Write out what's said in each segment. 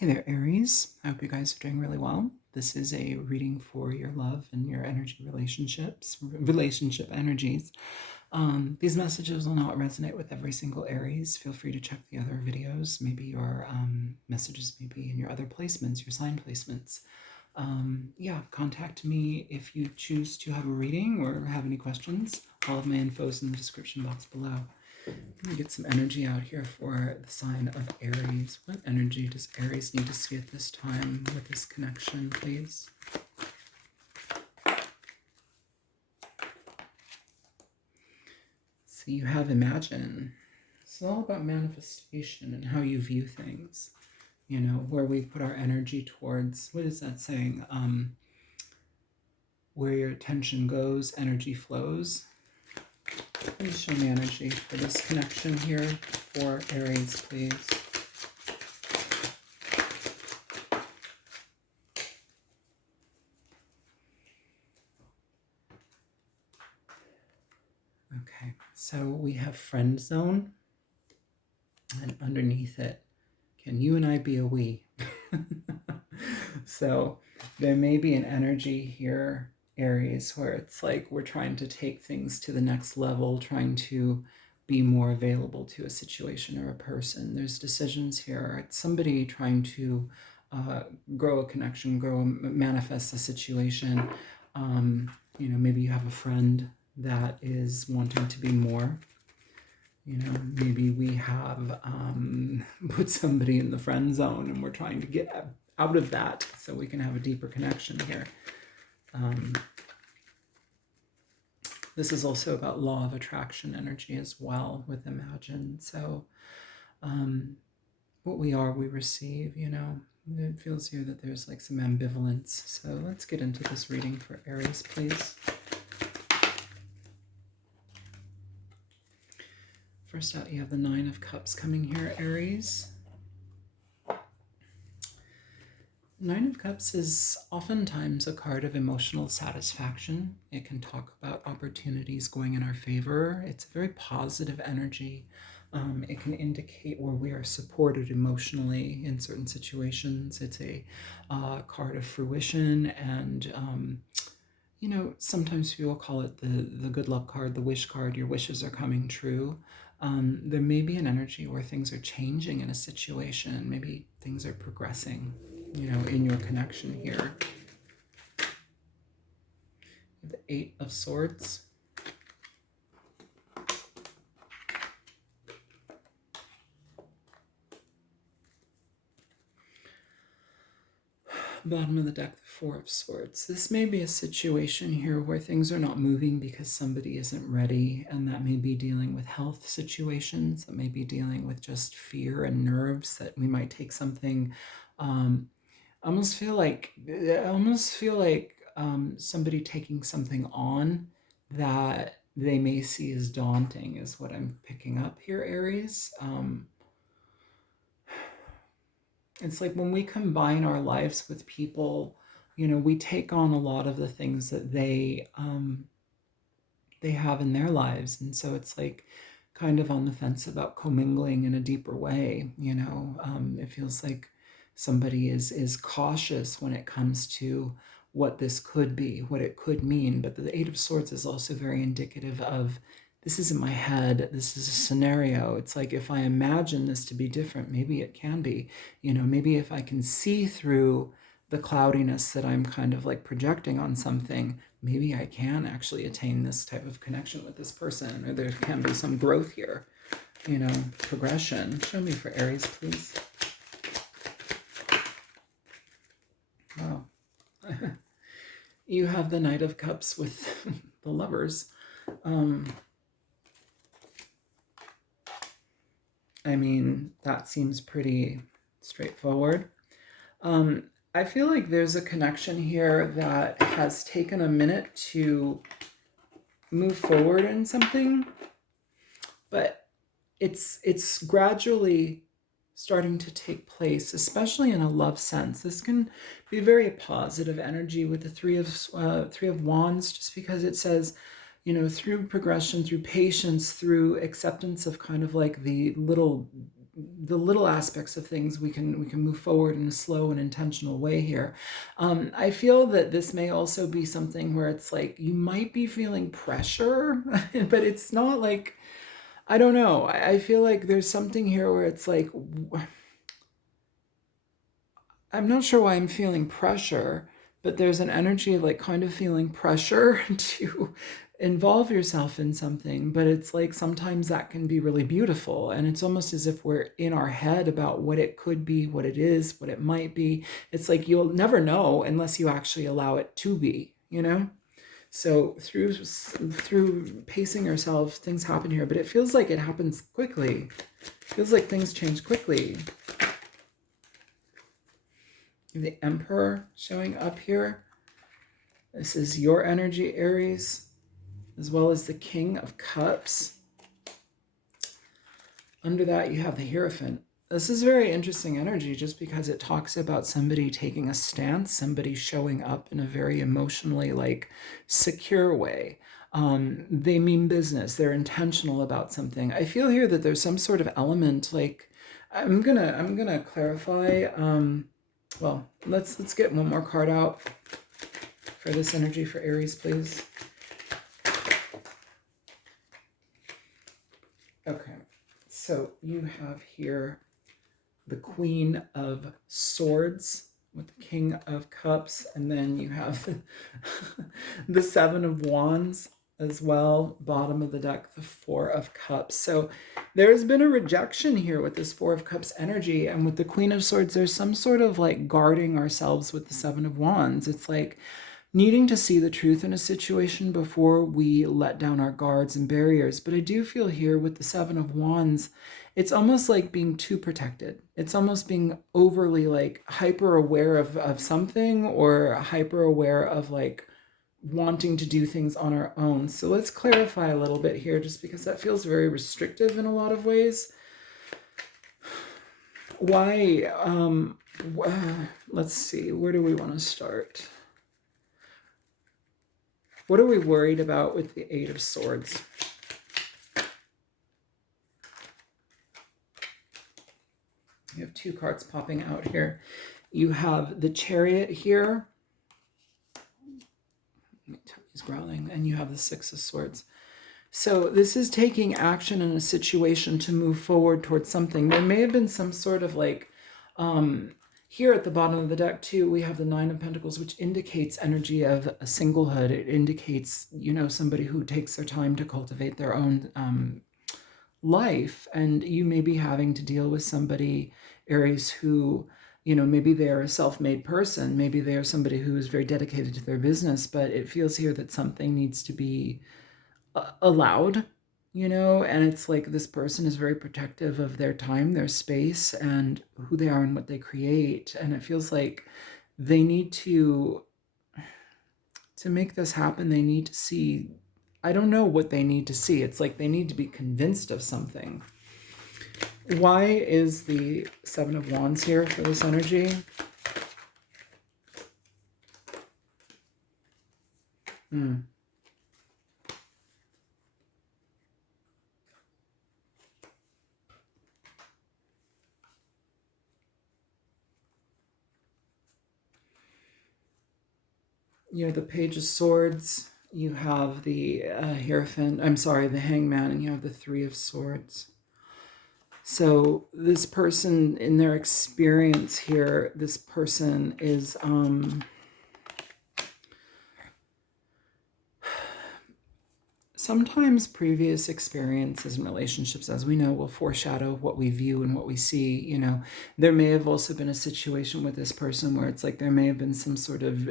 Hey there, Aries. I hope you guys are doing really well. This is a reading for your love and your energy relationships, relationship energies. These messages will not resonate with every single Aries. Feel free to check the other videos. Maybe your messages may be in your other placements, your sign placements. Yeah, contact me if you choose to have a reading or have any questions. All of my info is in the description box below. Let me get some energy out here for the sign of Aries. What energy does Aries need to see at this time with this connection, please? So you have Imagine. It's all about manifestation and how you view things. You know, where we put our energy towards. What is that saying? Where your attention goes, energy flows. Please show me energy for this connection here for Aries, please. Okay, so we have friend zone, and underneath it, can you and I be a we? So there may be an energy here, Aries, where it's like we're trying to take things to the next level, trying to be more available to a situation or a person. There's decisions here. It's somebody trying to grow a connection, manifest a situation. You know, maybe you have a friend that is wanting to be more. You know, maybe we have put somebody in the friend zone and we're trying to get out of that so we can have a deeper connection here. This is also about law of attraction energy as well with Imagine. So what we are, we receive, you know. It feels here that there's like some ambivalence. So let's get into this reading for Aries, please. First out, you have the Nine of Cups coming here, Aries. Nine of Cups is oftentimes a card of emotional satisfaction. It can talk about opportunities going in our favor. It's a very positive energy. It can indicate where we are supported emotionally in certain situations. It's a card of fruition, and you know, sometimes people call it the good luck card, the wish card. Your wishes are coming true. There may be an energy where things are changing in a situation. Maybe things are progressing, you know, in your connection here. The Eight of Swords. Bottom of the deck, the Four of Swords. This may be a situation here where things are not moving because somebody isn't ready, and that may be dealing with health situations. That may be dealing with just fear and nerves, that we might take something. I almost feel like somebody taking something on that they may see as daunting is what I'm picking up here, Aries. It's like when we combine our lives with people, you know, we take on a lot of the things that they have in their lives. And so it's like kind of on the fence about commingling in a deeper way. You know, it feels like somebody is cautious when it comes to what this could be, what it could mean. But the Eight of Swords is also very indicative of, this is in my head, this is a scenario. It's like, if I imagine this to be different, maybe it can be, you know, maybe if I can see through the cloudiness that I'm kind of like projecting on something, maybe I can actually attain this type of connection with this person, or there can be some growth here, you know, progression. Show me for Aries, please. Wow. You have the Knight of Cups with the Lovers. I mean, that seems pretty straightforward. I feel like there's a connection here that has taken a minute to move forward in something, but it's gradually starting to take place, especially in a love sense. This can be very positive energy with the Three of Wands, just because it says, you know, through progression, through patience, through acceptance of kind of like the little the little aspects of things, we can move forward in a slow and intentional way here. I feel that this may also be something where it's like you might be feeling pressure, but it's not like, I don't know. I feel like there's something here where it's like, I'm not sure why I'm feeling pressure, but there's an energy of like kind of feeling pressure to involve yourself in something. But it's like sometimes that can be really beautiful. And it's almost as if we're in our head about what it could be, what it is, what it might be. It's like you'll never know unless you actually allow it to be, you know? So through pacing yourself, things happen here, but it feels like it happens quickly. It feels like things change quickly. The Emperor showing up here. This is your energy, Aries, as well as the King of Cups. Under that, you have the Hierophant. This is very interesting energy just because it talks about somebody taking a stance, somebody showing up in a very emotionally like secure way. They mean business. They're intentional about something. I feel here that there's some sort of element like I'm gonna clarify. Well, let's get one more card out for this energy for Aries, please. Okay, so you have here the Queen of Swords with the King of Cups, and then you have the Seven of Wands as well, bottom of the deck, the Four of Cups. So there's been a rejection here with this Four of Cups energy, and with the Queen of Swords, there's some sort of like guarding ourselves with the Seven of Wands. It's like needing to see the truth in a situation before we let down our guards and barriers. But I do feel here with the Seven of Wands, it's almost like being too protected. It's almost being overly like hyper aware of something, or hyper aware of like wanting to do things on our own. So let's clarify a little bit here, just because that feels very restrictive in a lot of ways. Why? Let's see, where do we want to start? What are we worried about with the Eight of Swords? You have two cards popping out here. You have the Chariot here. He's growling. And you have the Six of Swords. So this is taking action in a situation to move forward towards something. There may have been some sort of like, here at the bottom of the deck too, we have the Nine of Pentacles, which indicates energy of a singlehood. It indicates, you know, somebody who takes their time to cultivate their own life. And you may be having to deal with somebody, Aries, who, you know, maybe they are a self-made person. Maybe they are somebody who is very dedicated to their business, but it feels here that something needs to be allowed, you know, and it's like this person is very protective of their time, their space, and who they are and what they create. And it feels like they need to make this happen, they need to see, I don't know what they need to see. It's like they need to be convinced of something. Why is the Seven of Wands here for this energy? You have the Page of Swords, you have the Hierophant, I'm sorry, the Hangman, and you have the Three of Swords. So this person, in their experience here, this person is sometimes previous experiences and relationships, as we know, will foreshadow what we view and what we see. You know, there may have also been a situation with this person where it's like there may have been some sort of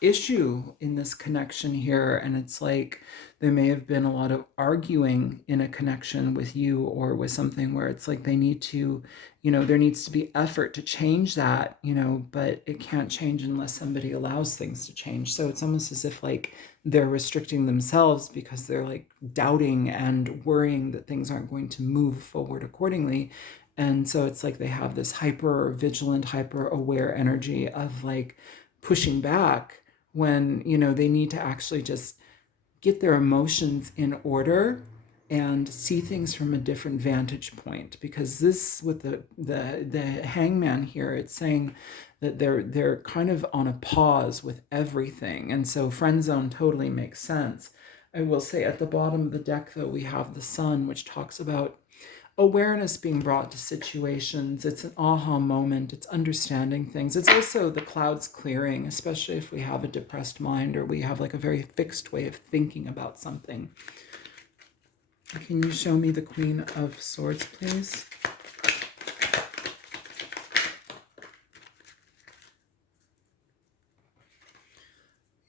issue in this connection here, and it's like there may have been a lot of arguing in a connection with you or with something where it's like they need to, you know, there needs to be effort to change that, you know, but it can't change unless somebody allows things to change. So it's almost as if like they're restricting themselves because they're like doubting and worrying that things aren't going to move forward accordingly. And so it's like they have this hyper vigilant, hyper aware energy of like pushing back when, you know, they need to actually just get their emotions in order and see things from a different vantage point. Because this, with the hangman here, it's saying that they're kind of on a pause with everything, and so friend zone totally makes sense. I will say at the bottom of the deck, though, we have the sun, which talks about awareness being brought to situations. It's an aha moment. It's understanding things. It's also the clouds clearing, especially if we have a depressed mind or we have like a very fixed way of thinking about something. Can you show me the Queen of Swords, please?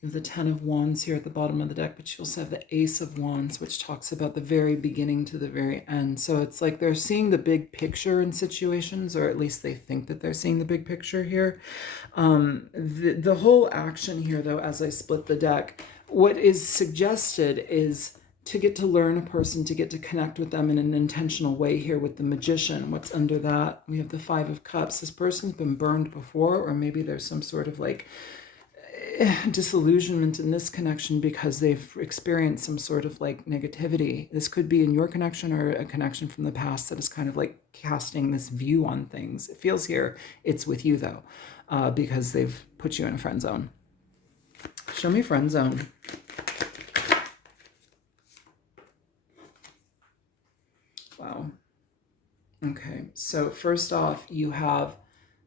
You have the Ten of Wands here at the bottom of the deck, but you also have the Ace of Wands, which talks about the very beginning to the very end. So it's like they're seeing the big picture in situations, or at least they think that they're seeing the big picture here. The whole action here, though, as I split the deck, what is suggested is to get to learn a person, to get to connect with them in an intentional way here with the Magician. What's under that? We have the Five of Cups. This person's been burned before, or maybe there's some sort of like disillusionment in this connection because they've experienced some sort of like negativity. This could be in your connection or a connection from the past that is kind of like casting this view on things. It feels here it's with you, though, because they've put you in a friend zone. Show me friend zone. Wow. Okay, so first off, you have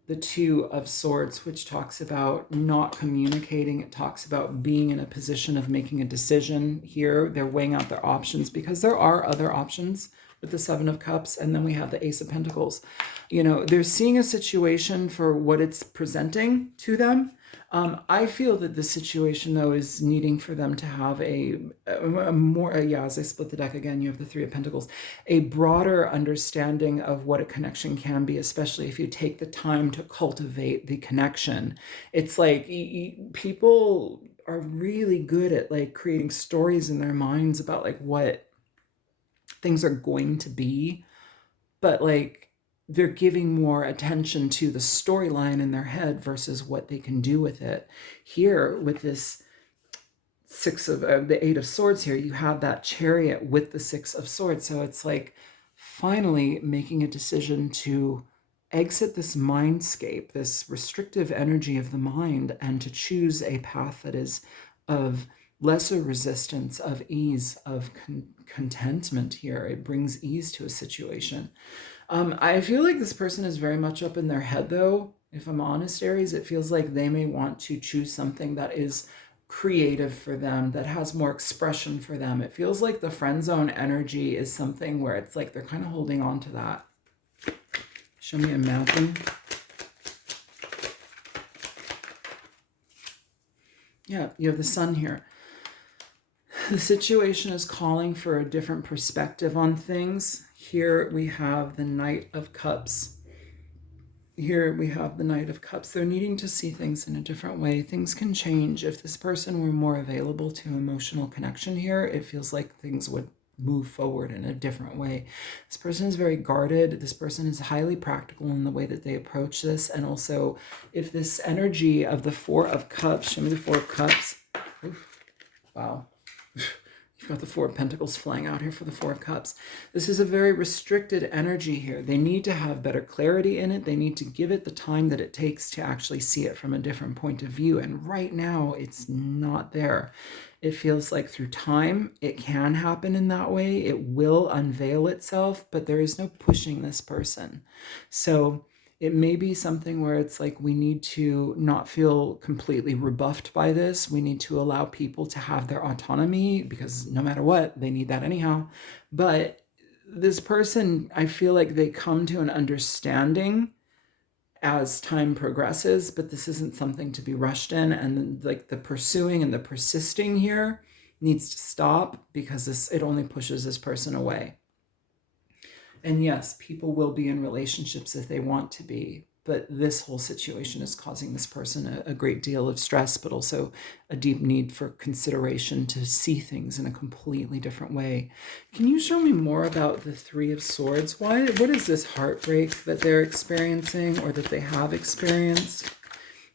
the Two of Swords, which talks about not communicating. It talks about being in a position of making a decision here. They're weighing out their options because there are other options with the Seven of Cups. And then we have the Ace of Pentacles. You know, they're seeing a situation for what it's presenting to them. I feel that the situation, though, is needing for them to have a more, as I split the deck again, you have the Three of Pentacles, a broader understanding of what a connection can be, especially if you take the time to cultivate the connection. It's like people are really good at like creating stories in their minds about like what things are going to be, but like they're giving more attention to the storyline in their head versus what they can do with it. Here with this the Eight of Swords here, you have that Chariot with the Six of Swords. So it's like finally making a decision to exit this mindscape, this restrictive energy of the mind, and to choose a path that is of lesser resistance, of ease, of contentment here. It brings ease to a situation. I feel like this person is very much up in their head, though. If I'm honest, Aries, it feels like they may want to choose something that is creative for them, that has more expression for them. It feels like the friend zone energy is something where it's like they're kind of holding on to that. Show me a mapping. Yeah, you have the Sun here. The situation is calling for a different perspective on things. Here we have the Knight of Cups. Here we have the Knight of Cups. They're needing to see things in a different way. Things can change. If this person were more available to emotional connection here, it feels like things would move forward in a different way. This person is very guarded. This person is highly practical in the way that they approach this. And also, if this energy of the Four of Cups, show me the Four of Cups. Oof, wow. You've got the Four of Pentacles flying out here for the Four of Cups. This is a very restricted energy here. They need to have better clarity in it. They need to give it the time that it takes to actually see it from a different point of view. And right now, it's not there. It feels like through time, it can happen in that way. It will unveil itself, but there is no pushing this person. So it may be something where it's like we need to not feel completely rebuffed by this. We need to allow people to have their autonomy because no matter what, they need that anyhow. But this person, I feel like they come to an understanding as time progresses, but this isn't something to be rushed in. And like the pursuing and the persisting here needs to stop because it only pushes this person away. And yes, people will be in relationships if they want to be, but this whole situation is causing this person a great deal of stress, but also a deep need for consideration to see things in a completely different way. Can you show me more about the Three of Swords? What is this heartbreak that they're experiencing or that they have experienced?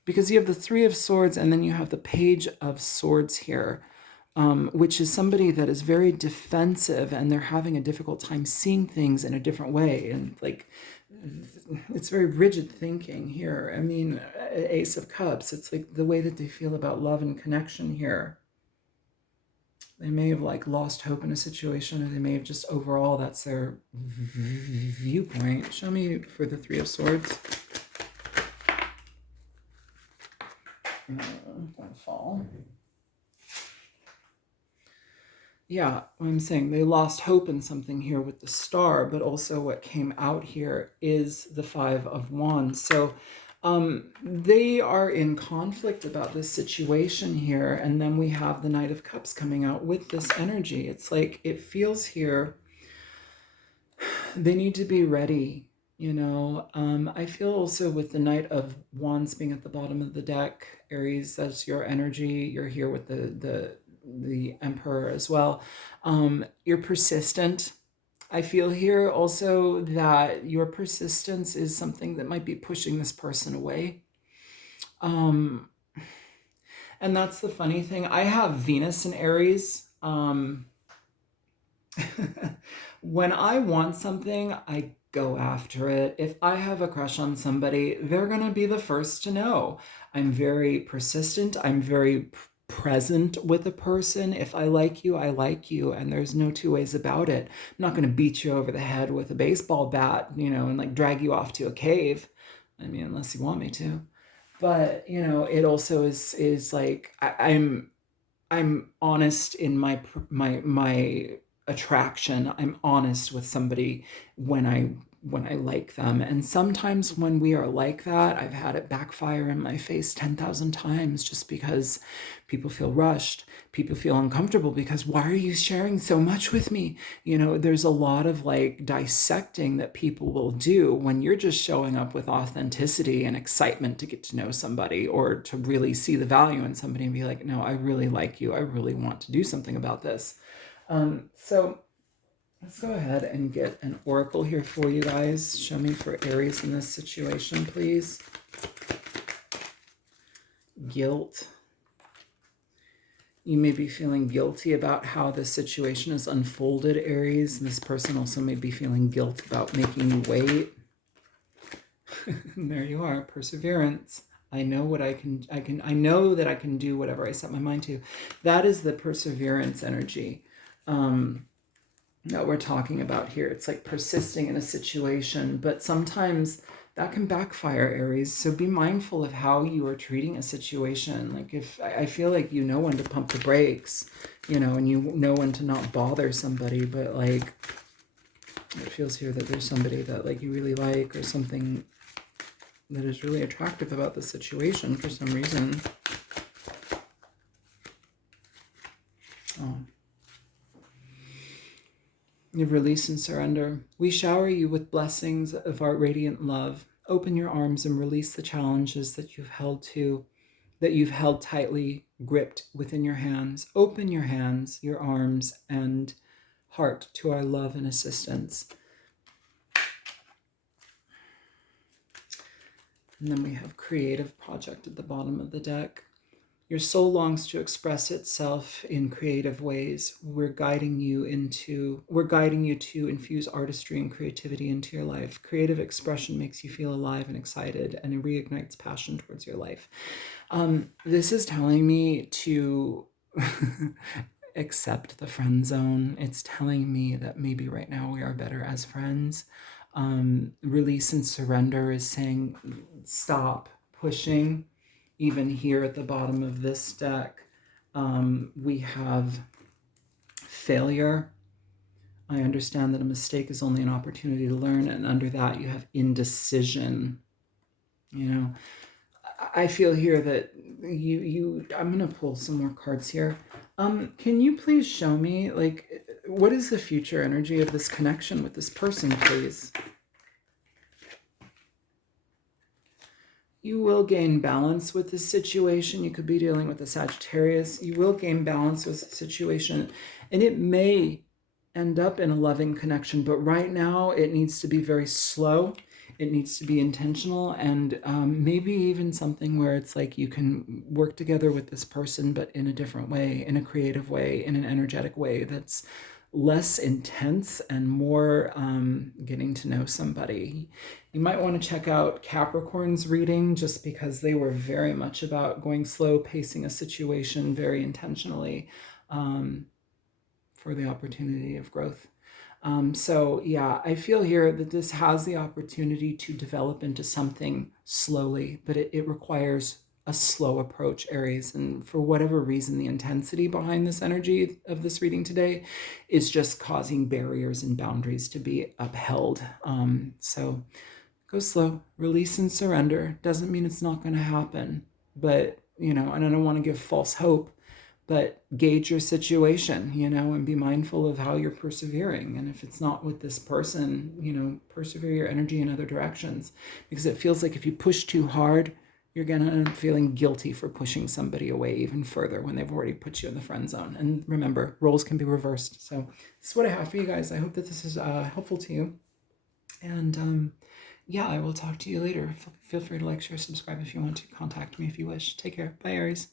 Because you have the Three of Swords and then you have the Page of Swords here. which is somebody that is very defensive and they're having a difficult time seeing things in a different way. And like, it's very rigid thinking here. I mean, Ace of Cups, it's like the way that they feel about love and connection here. They may have like lost hope in a situation, or they may have just overall, that's their viewpoint. Show me for the Three of Swords. Gonna fall. Yeah, I'm saying they lost hope in something here with the Star, but also what came out here is the Five of Wands. So they are in conflict about this situation here. And then we have the Knight of Cups coming out with this energy. It's like, it feels here, they need to be ready. You know, I feel also with the Knight of Wands being at the bottom of the deck, Aries, that's your energy. You're here with the Emperor as well. You're persistent. I feel here also that your persistence is something that might be pushing this person away. And that's the funny thing. I have Venus in Aries. When I want something, I go after it. If I have a crush on somebody, they're going to be the first to know. I'm very persistent. I'm very present with a person. If I like you, I like you, and there's no two ways about it. I'm not going to beat you over the head with a baseball bat, you know, and like drag you off to a cave. I mean, unless you want me to. But, you know, it also is like I'm honest in my attraction. I'm honest with somebody when I like them. And sometimes when we are like that, I've had it backfire in my face 10,000 times, just because people feel rushed, people feel uncomfortable because why are you sharing so much with me? You know, there's a lot of like dissecting that people will do when you're just showing up with authenticity and excitement to get to know somebody, or to really see the value in somebody and be like, no, I really like you. I really want to do something about this. So let's go ahead and get an oracle here for you guys. Show me for Aries in this situation, please. Guilt. You may be feeling guilty about how this situation has unfolded, Aries. This person also may be feeling guilt about making you wait. And there you are, perseverance. I know what I know that I can do whatever I set my mind to. That is the perseverance energy that we're talking about here. It's like persisting in a situation, but sometimes that can backfire, Aries. So be mindful of how you are treating a situation. Like, if I feel like you know when to pump the brakes, you know, and you know when to not bother somebody, but like, it feels here that there's somebody that like you really like, or something that is really attractive about the situation for some reason. Oh. You release and surrender. We shower you with blessings of our radiant love. Open your arms and release the challenges that you've held tightly gripped within your hands. Open your hands, your arms, and heart to our love and assistance. And then we have creative project at the bottom of the deck. Your soul longs to express itself in creative ways. We're guiding you to infuse artistry and creativity into your life. Creative expression makes you feel alive and excited, and it reignites passion towards your life. This is telling me to accept the friend zone. It's telling me that maybe right now we are better as friends. Release and surrender is saying stop pushing. Even here at the bottom of this deck, we have failure. I understand that a mistake is only an opportunity to learn, and under that you have indecision. You know, I feel here that I'm going to pull some more cards here. Can you please show me, like, what is the future energy of this connection with this person, please? You will gain balance with this situation. You could be dealing with a Sagittarius. You will gain balance with the situation, and it may end up in a loving connection, but right now it needs to be very slow. It needs to be intentional, and maybe even something where it's like you can work together with this person, but in a different way, in a creative way, in an energetic way that's less intense and more getting to know somebody. You might want to check out Capricorn's reading, just because they were very much about going slow, pacing a situation very intentionally, for the opportunity of growth. So yeah, I feel here that this has the opportunity to develop into something slowly, but it requires a slow approach, Aries. And for whatever reason, the intensity behind this energy of this reading today is just causing barriers and boundaries to be upheld. So go slow, release and surrender. Doesn't mean it's not going to happen, but and I don't want to give false hope, but gauge your situation, and be mindful of how you're persevering. And if it's not with this person, persevere your energy in other directions, because it feels like if you push too hard, you're going to end up feeling guilty for pushing somebody away even further when they've already put you in the friend zone. And remember, roles can be reversed. So this is what I have for you guys. I hope that this is helpful to you. And yeah, I will talk to you later. Feel free to like, share, subscribe if you want to. Contact me if you wish. Take care. Bye, Aries.